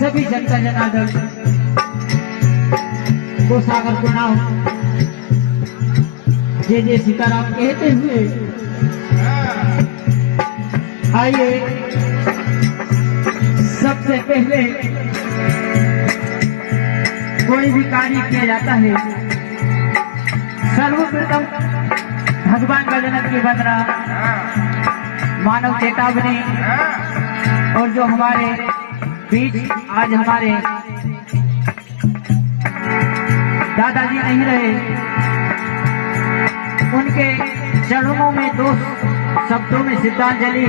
सभी जनता जनार्दन को सागर को नाम जय जय सीताराम कहते हुए आइए सबसे पहले कोई भी कार्य किया जाता है सर्वप्रथम भगवान का जन्म की वंदना मानव चेतावनी और जो हमारे बीच आज हमारे दादाजी नहीं रहे उनके चरणों में दो शब्दों में श्रद्धांजलि